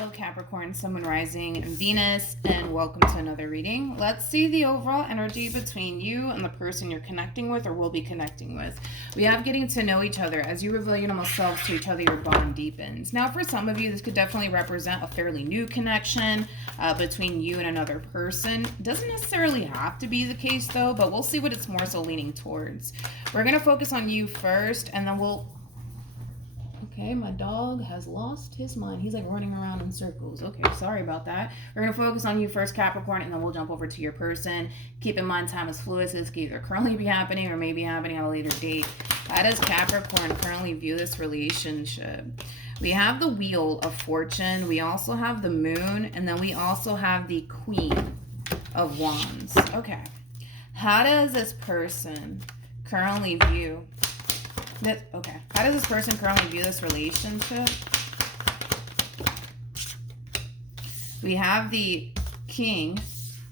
Hello Capricorn, Sun, Moon, Rising, and Venus, and welcome to another reading. Let's see the overall energy between you and the person you're connecting with or will be connecting with. We have getting to know each other. As you reveal your normal selves to each other, your bond deepens. Now, for some of you, this could definitely represent a fairly new connection between you and another person. Doesn't necessarily have to be the case, though, but we'll see what it's more so leaning towards. We're going to focus on you first, and then we'll... Okay, my dog has lost his mind. He's like running around in circles. Okay, sorry about that. We're going to focus on you first, Capricorn, and then we'll jump over to your person. Keep in mind, time is fluid. This could either currently be happening or may be happening at a later date. How does Capricorn currently view this relationship? We have the Wheel of Fortune. We also have the Moon. And then we also have the Queen of Wands. Okay. How does this person currently view... Okay, how does this person currently view this relationship? We have the King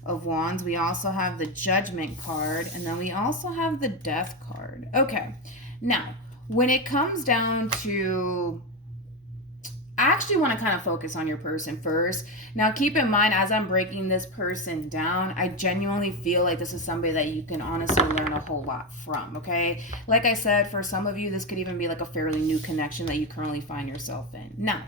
of Wands. We also have the Judgment card. And then we also have the Death card. Okay, now, when it comes down to... I actually want to kind of focus on your person first. Now, keep in mind, as I'm breaking this person down, I genuinely feel like this is somebody that you can honestly learn a whole lot from, okay? Like I said, for some of you, this could even be like a fairly new connection that you currently find yourself in. Now,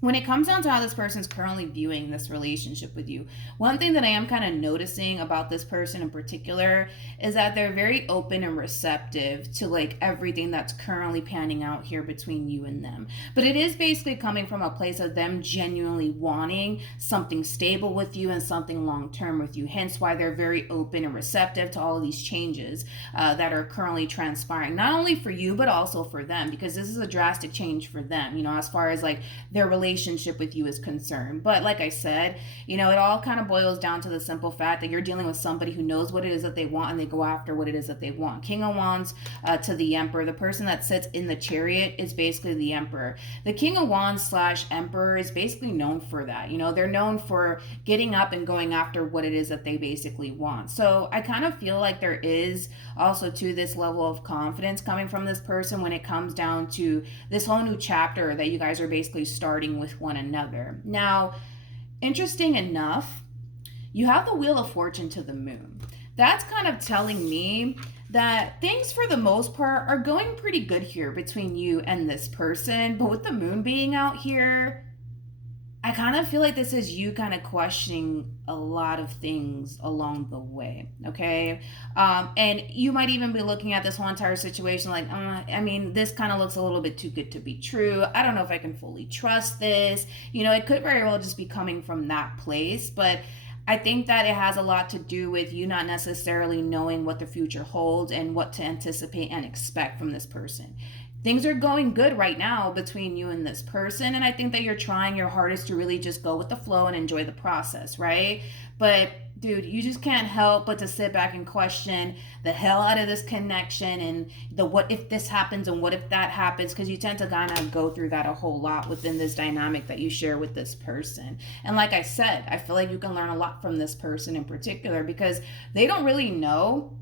when it comes down to how this person's currently viewing this relationship with you, one thing that I am kind of noticing about this person in particular is that they're very open and receptive to like everything that's currently panning out here between you and them. But it is basically coming from a place of them genuinely wanting something stable with you and something long-term with you. Hence why they're very open and receptive to all of these changes that are currently transpiring, not only for you, but also for them, because this is a drastic change for them, you know, as far as like their relationship with you is concerned. But like I said, you know, it all kind of boils down to the simple fact that you're dealing with somebody who knows what it is that they want and they go after what it is that they want. King of Wands to the Emperor. The person that sits in the Chariot is basically the Emperor. The King of Wands / Emperor is basically known for that. You know, they're known for getting up and going after what it is that they basically want. So I kind of feel like there is also to this level of confidence coming from this person when it comes down to this whole new chapter that you guys are basically starting with one another. Now, interesting enough, you have the Wheel of Fortune to the Moon. That's kind of telling me that things for the most part are going pretty good here between you and this person. But with the Moon being out here, I kind of feel like this is you kind of questioning a lot of things along the way, okay? And you might even be looking at this whole entire situation like, I mean, this kind of looks a little bit too good to be true. I don't know if I can fully trust this. You know, it could very well just be coming from that place, but I think that it has a lot to do with you not necessarily knowing what the future holds and what to anticipate and expect from this person. Things are going good right now between you and this person, and I think that you're trying your hardest to really just go with the flow and enjoy the process, right? But dude, you just can't help but to sit back and question the hell out of this connection and the what if this happens and what if that happens, because you tend to kind of go through that a whole lot within this dynamic that you share with this person. And like I said, I feel like you can learn a lot from this person in particular because they don't really know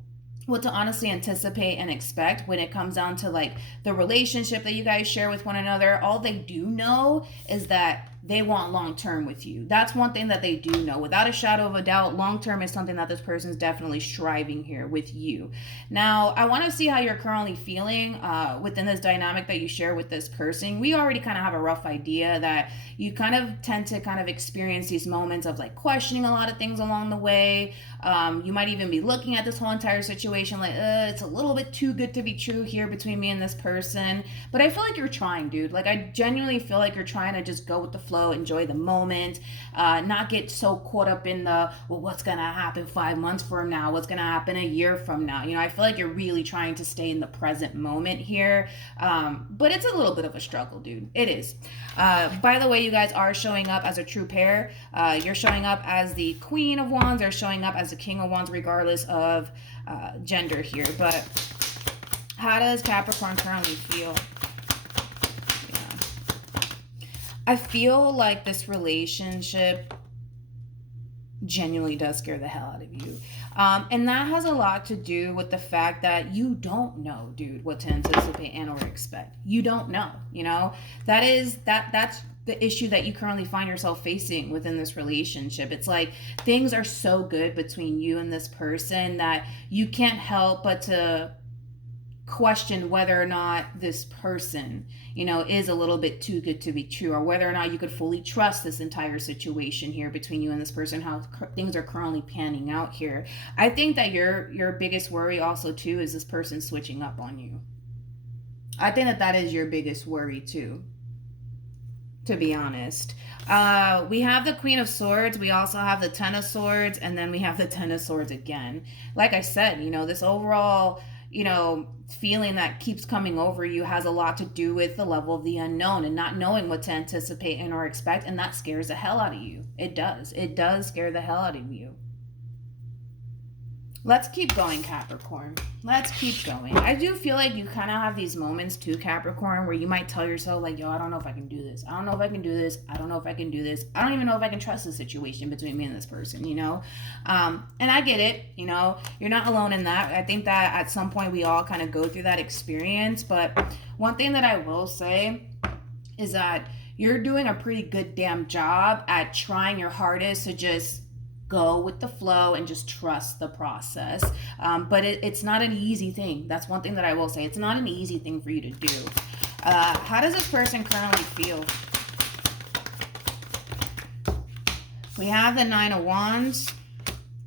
what to honestly anticipate and expect when it comes down to like the relationship that you guys share with one another. All they do know is that they want long-term with you. That's one thing that they do know. Without a shadow of a doubt, long-term is something that this person is definitely striving here with you. Now, I want to see how you're currently feeling within this dynamic that you share with this person. We already kind of have a rough idea that you kind of tend to kind of experience these moments of like questioning a lot of things along the way. You might even be looking at this whole entire situation like, it's a little bit too good to be true here between me and this person. But I feel like you're trying, dude. Like, I genuinely feel like you're trying to just go with the flow, enjoy the moment, not get so caught up in the, well, what's going to happen 5 months from now? What's going to happen a year from now? You know, I feel like you're really trying to stay in the present moment here. But it's a little bit of a struggle, dude. It is. By the way, you guys are showing up as a true pair. You're showing up as the Queen of Wands. They're showing up as the King of Wands, regardless of gender here. But how does Capricorn currently feel? I feel like this relationship genuinely does scare the hell out of you. And that has a lot to do with the fact that you don't know, dude, what to anticipate and or expect. You don't know, you know? That's the issue that you currently find yourself facing within this relationship. It's like things are so good between you and this person that you can't help but to question whether or not this person, is a little bit too good to be true, or whether or not you could fully trust this entire situation here between you and this person, how things are currently panning out here. I think that your biggest worry also too is this person switching up on you. I think that is your biggest worry too, to be honest. We have the Queen of Swords. We also have the Ten of Swords. And then we have the Ten of Swords again. Like I said, this overall, feeling that keeps coming over you has a lot to do with the level of the unknown and not knowing what to anticipate and or expect. And that scares the hell out of you. It does. It does scare the hell out of you. Let's keep going, Capricorn. Let's keep going. I do feel like you kind of have these moments too, Capricorn, where you might tell yourself like, yo, I don't know if I can do this. I don't know if I can do this. I don't know if I can do this. I don't even know if I can trust the situation between me and this person, And I get it, you're not alone in that. I think that at some point we all kind of go through that experience. But one thing that I will say is that you're doing a pretty good damn job at trying your hardest to just go with the flow and just trust the process. But it's not an easy thing. That's one thing that I will say. It's not an easy thing for you to do. How does this person currently feel? We have the Nine of Wands.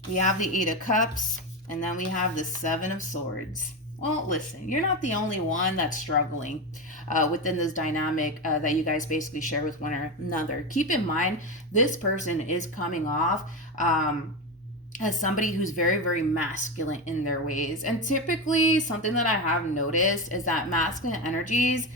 We have the Eight of Cups. And then we have the Seven of Swords. Well, listen, you're not the only one that's struggling within this dynamic that you guys basically share with one another. Keep in mind, this person is coming off as somebody who's very, very masculine in their ways. And typically, something that I have noticed is that masculine energies,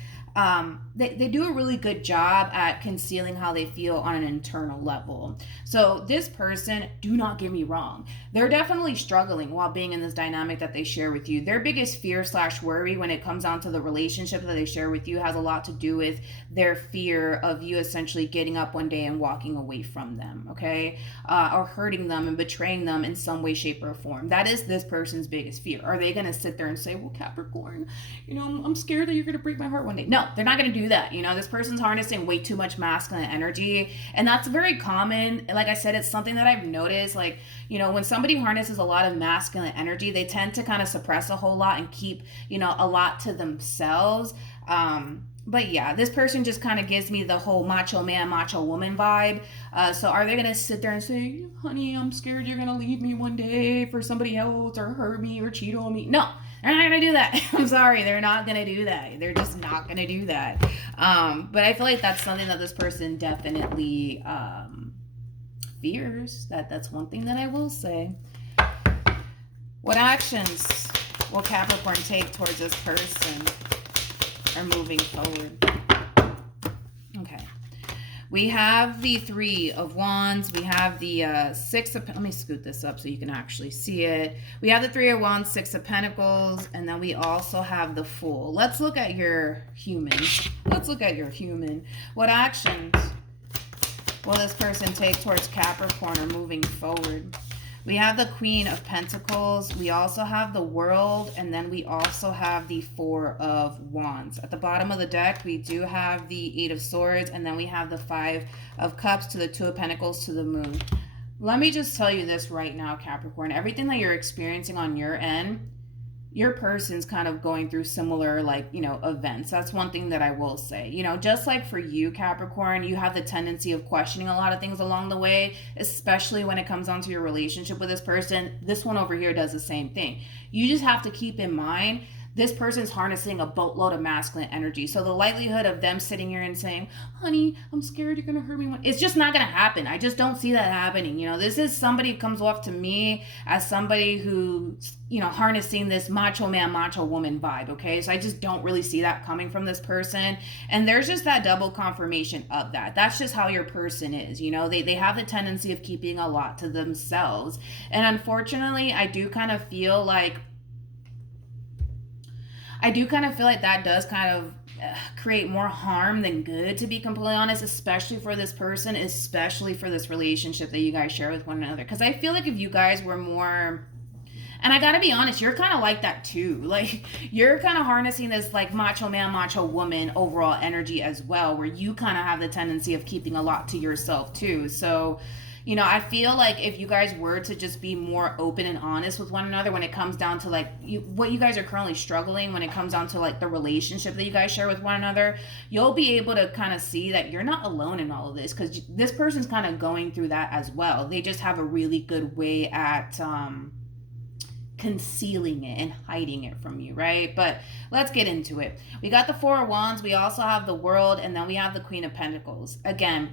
they do a really good job at concealing how they feel on an internal level. So this person, do not get me wrong, they're definitely struggling while being in this dynamic that they share with you. Their biggest fear / worry when it comes down to the relationship that they share with you has a lot to do with their fear of you essentially getting up one day and walking away from them, okay? Or hurting them and betraying them in some way, shape, or form. That is this person's biggest fear. Are they going to sit there and say, well, Capricorn, I'm scared that you're going to break my heart one day? No, they're not going to do that. This person's harnessing way too much masculine energy, and that's very common. Like I said, it's something that I've noticed. Like, when somebody harnesses a lot of masculine energy, they tend to kind of suppress a whole lot and keep, a lot to themselves. But yeah, this person just kind of gives me the whole macho man, macho woman vibe. So are they going to sit there and say, honey, I'm scared you're going to leave me one day for somebody else or hurt me or cheat on me? No, they're not going to do that. I'm sorry. They're not going to do that. They're just not going to do that. But I feel like that's something that this person definitely fears. That's one thing that I will say. What actions will Capricorn take towards this person or moving forward? Okay. We have the Three of Wands. We have the Six of... Let me scoot this up so you can actually see it. We have the Three of Wands, Six of Pentacles, and then we also have the Fool. Let's look at your human. What actions will this person take towards Capricorn or moving forward? We have the Queen of Pentacles. We also have the World. And then we also have the Four of Wands. At the bottom of the deck, we do have the Eight of Swords. And then we have the Five of Cups to the Two of Pentacles to the Moon. Let me just tell you this right now, Capricorn. Everything that you're experiencing on your end, your person's kind of going through similar, events. That's one thing that I will say. Just like for you, Capricorn, you have the tendency of questioning a lot of things along the way, especially when it comes down to your relationship with this person. This one over here does the same thing. You just have to keep in mind, this person's harnessing a boatload of masculine energy. So the likelihood of them sitting here and saying, honey, I'm scared you're going to hurt me, it's just not going to happen. I just don't see that happening. This is somebody who comes off to me as somebody who's, harnessing this macho man, macho woman vibe, okay? So I just don't really see that coming from this person. And there's just that double confirmation of that. That's just how your person is. They have the tendency of keeping a lot to themselves. And unfortunately, I do kind of feel like that does kind of create more harm than good, to be completely honest, especially for this person, especially for this relationship that you guys share with one another. Because I feel like if you guys were more, And I gotta be honest, you're kind of like that too. Like, you're kind of harnessing this like macho man, macho woman overall energy as well, where you kind of have the tendency of keeping a lot to yourself too. So, you know, I feel like if you guys were to just be more open and honest with one another when it comes down to like what you guys are currently struggling, when it comes down to like the relationship that you guys share with one another, you'll be able to kind of see that you're not alone in all of this, because this person's kind of going through that as well. They just have a really good way at concealing it and hiding it from you, right? But let's get into it. We got the Four of Wands, we also have the World, and then we have the Queen of Pentacles. Again,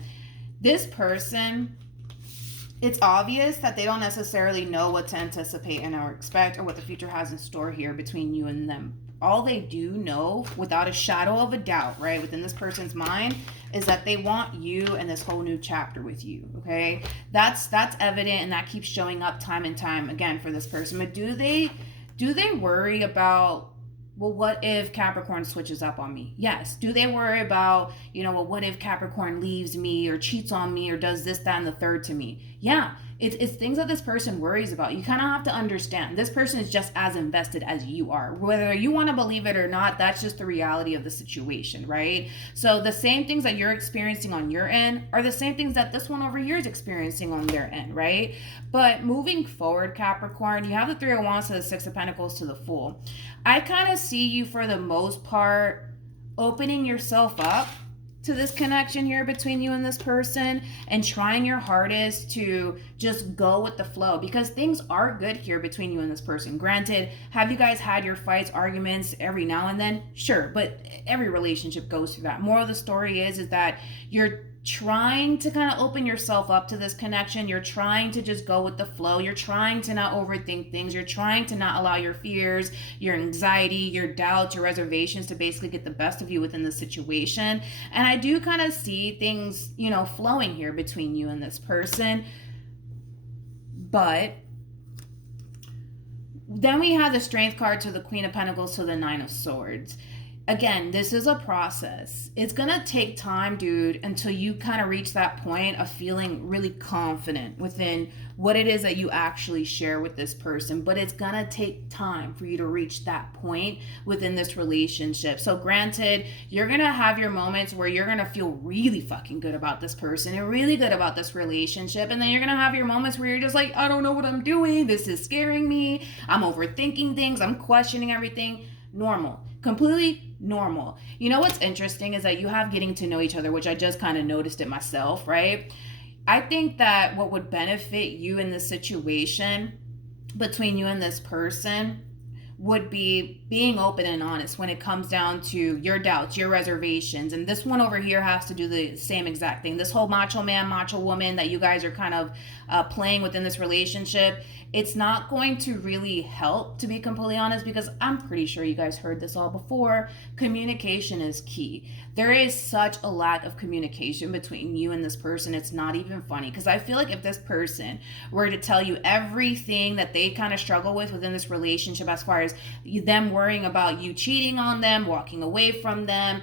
this person, it's obvious that they don't necessarily know what to anticipate and or expect, or what the future has in store here between you and them. All they do know, without a shadow of a doubt, right, within this person's mind, is that they want you and this whole new chapter with you, okay? That's evident, and that keeps showing up time and time again for this person. But do they worry about, well, what if Capricorn switches up on me? Yes. Do they worry about, you know, well, what if Capricorn leaves me or cheats on me or does this, that, and the third to me? Yeah. It's things that this person worries about. You kind of have to understand this person is just as invested as you are. Whether you want to believe it or not, that's just the reality of the situation, right? So the same things that you're experiencing on your end are the same things that this one over here is experiencing on their end, right? But moving forward, Capricorn, you have the Three of Wands to the Six of Pentacles to the Fool. I kind of see you, for the most part, opening yourself up to this connection here between you and this person, and trying your hardest to just go with the flow, because things are good here between you and this person. Granted, have you guys had your fights, arguments every now and then? Sure, but every relationship goes through that. More of the story is that you're trying to kind of open yourself up to this connection. You're trying to just go with the flow. You're trying to not overthink things. You're trying to not allow your fears, your anxiety, your doubts, your reservations to basically get the best of you within the situation. And I do kind of see things, you know, flowing here between you and this person. But then we have the Strength card to the Queen of Pentacles to the Nine of Swords. Again, this is a process. It's going to take time, dude, until you kind of reach that point of feeling really confident within what it is that you actually share with this person. But it's going to take time for you to reach that point within this relationship. So granted, you're going to have your moments where you're going to feel really fucking good about this person and really good about this relationship. And then you're going to have your moments where you're just like, I don't know what I'm doing. This is scaring me. I'm overthinking things. I'm questioning everything. Normal. Completely normal. You know what's interesting is that you have getting to know each other, which I just kind of noticed it myself, right? I think that what would benefit you in this situation between you and this person would be being open and honest when it comes down to your doubts, your reservations. And this one over here has to do the same exact thing. This whole macho man, macho woman that you guys are kind of playing within this relationship, it's not going to really help, to be completely honest, because I'm pretty sure you guys heard this all before. Communication is key. There is such a lack of communication between you and this person. It's not even funny, because I feel like if this person were to tell you everything that they kind of struggle with within this relationship, as far as them worrying about you cheating on them, walking away from them,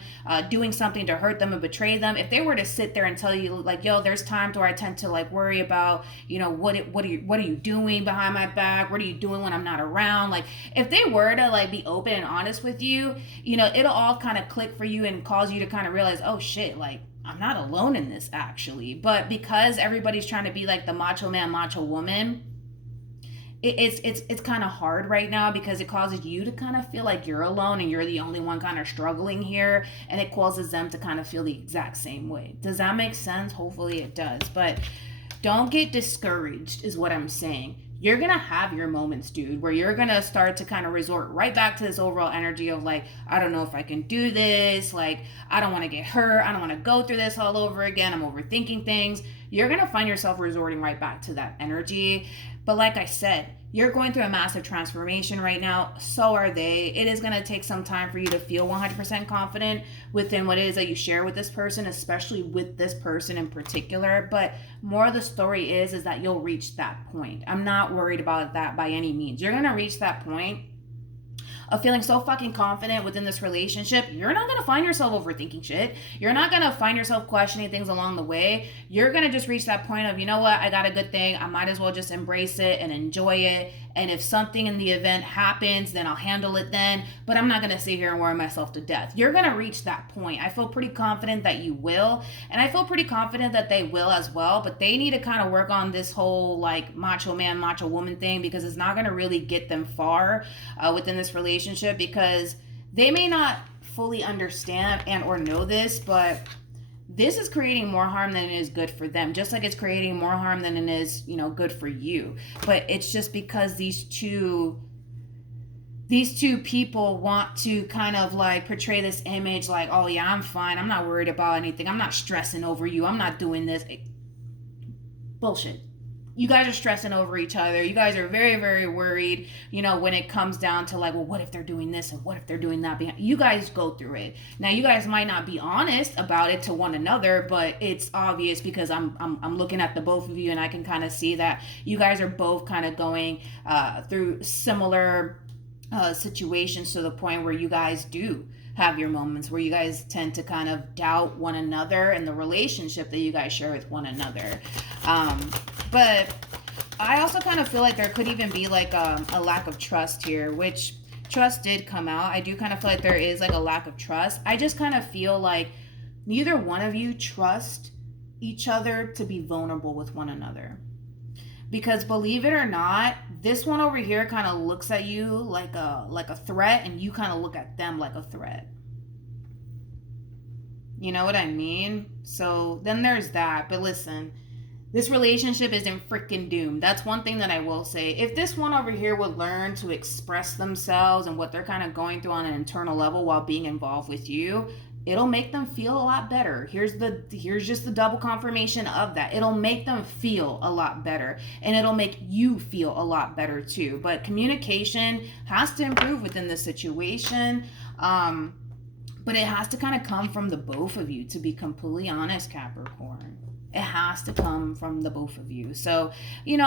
doing something to hurt them and betray them, if they were to sit there and tell you like, yo, there's times where I tend to like worry about, you know, what are you doing behind my back? What are you doing when I'm not around? Like, if they were to like be open and honest with you, you know, it'll all kind of click for you and cause you to kind of realize, oh shit, like I'm not alone in this actually. But because everybody's trying to be like the macho man, macho woman, it's kind of hard right now, because it causes you to kind of feel like you're alone and you're the only one kind of struggling here, and it causes them to kind of feel the exact same way. Does that make sense? Hopefully it does. But don't get discouraged is what I'm saying. You're going to have your moments, dude, where you're going to start to kind of resort right back to this overall energy of like, I don't know if I can do this. Like, I don't want to get hurt. I don't want to go through this all over again. I'm overthinking things. You're going to find yourself resorting right back to that energy. But like I said, you're going through a massive transformation right now. So are they. It is going to take some time for you to feel 100% confident within what it is that you share with this person, especially with this person in particular. But more of the story is that you'll reach that point. I'm not worried about that by any means. You're going to reach that point of feeling so fucking confident within this relationship, you're not going to find yourself overthinking shit. You're not going to find yourself questioning things along the way. You're going to just reach that point of, you know what, I got a good thing. I might as well just embrace it and enjoy it. And if something in the event happens, then I'll handle it then. But I'm not going to sit here and worry myself to death. You're going to reach that point. I feel pretty confident that you will. And I feel pretty confident that they will as well. But they need to kind of work on this whole like macho man, macho woman thing, because it's not going to really get them far within this relationship, because they may not fully understand and or know this, but this is creating more harm than it is good for them, just like it's creating more harm than it is, good for you. But it's just because these two people want to kind of like portray this image like, oh yeah, I'm fine, I'm not worried about anything, I'm not stressing over you, I'm not doing this. Bullshit. You guys are stressing over each other. You guys are very, very worried, when it comes down to like, well, what if they're doing this and what if they're doing that? You guys go through it. Now, you guys might not be honest about it to one another, but it's obvious because I'm looking at the both of you, and I can kind of see that you guys are both kind of going through similar situations, to the point where you guys do have your moments where you guys tend to kind of doubt one another and the relationship that you guys share with one another. But I also kind of feel like there could even be like a lack of trust here, which trust did come out. I do kind of feel like there is like a lack of trust. I just kind of feel like neither one of you trust each other to be vulnerable with one another. Because believe it or not, this one over here kind of looks at you like a threat, and you kind of look at them like a threat. You know what I mean? So then there's that. But listen, this relationship isn't freaking doomed. That's one thing that I will say. If this one over here would learn to express themselves and what they're kind of going through on an internal level while being involved with you, it'll make them feel a lot better. Here's just the double confirmation of that. It'll make them feel a lot better, and it'll make you feel a lot better too. But communication has to improve within this situation. But it has to kind of come from the both of you, to be completely honest, Capricorn. It has to come from the both of you. So,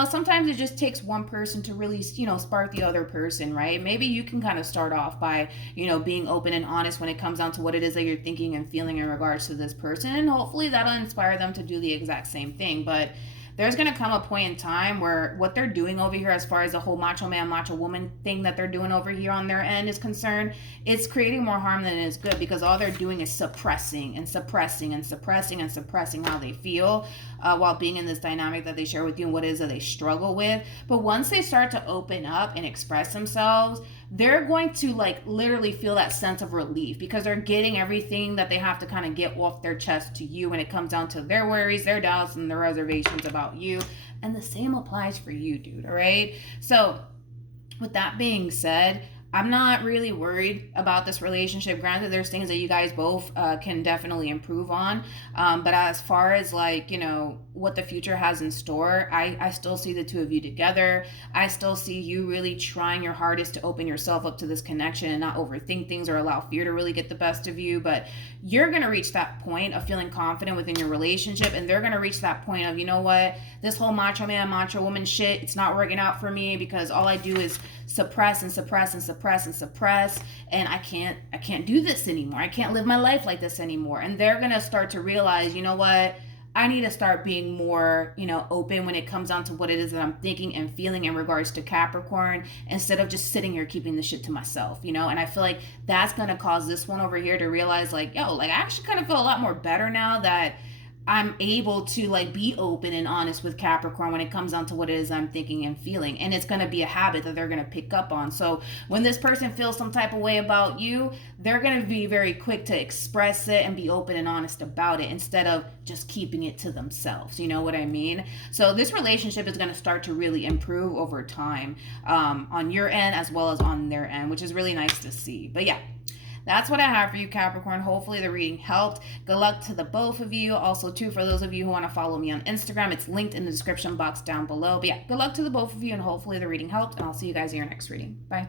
sometimes it just takes one person to really, spark the other person, right? Maybe you can kind of start off by, being open and honest when it comes down to what it is that you're thinking and feeling in regards to this person. And hopefully that'll inspire them to do the exact same thing. But there's going to come a point in time where what they're doing over here, as far as the whole macho man, macho woman thing that they're doing over here on their end is concerned, it's creating more harm than it is good, because all they're doing is suppressing and suppressing and suppressing and suppressing how they feel while being in this dynamic that they share with you and what it is that they struggle with. But once they start to open up and express themselves, they're going to like literally feel that sense of relief, because they're getting everything that they have to kind of get off their chest to you when it comes down to their worries, their doubts, and their reservations about you. And the same applies for you, dude. All right. So with that being said, I'm not really worried about this relationship. Granted, there's things that you guys both can definitely improve on. But as far as like, what the future has in store, I still see the two of you together. I still see you really trying your hardest to open yourself up to this connection and not overthink things or allow fear to really get the best of you. But you're going to reach that point of feeling confident within your relationship, and they're going to reach that point of, you know what, this whole macho man, macho woman shit, it's not working out for me, because all I do is suppress and suppress and suppress and suppress, and I can't do this anymore. I can't live my life like this anymore. And they're going to start to realize, you know what, I need to start being more, open when it comes down to what it is that I'm thinking and feeling in regards to Capricorn, instead of just sitting here keeping the shit to myself, And I feel like that's going to cause this one over here to realize like, I actually kind of feel a lot more better now that I'm able to like be open and honest with Capricorn when it comes down to what it is I'm thinking and feeling. And it's going to be a habit that they're going to pick up on. So when this person feels some type of way about you, they're going to be very quick to express it and be open and honest about it, instead of just keeping it to themselves. You know what I mean? So this relationship is going to start to really improve over time, on your end as well as on their end, which is really nice to see. But yeah, that's what I have for you, Capricorn. Hopefully the reading helped. Good luck to the both of you. Also, too, for those of you who want to follow me on Instagram, it's linked in the description box down below. But yeah, good luck to the both of you, and hopefully the reading helped, and I'll see you guys in your next reading. Bye.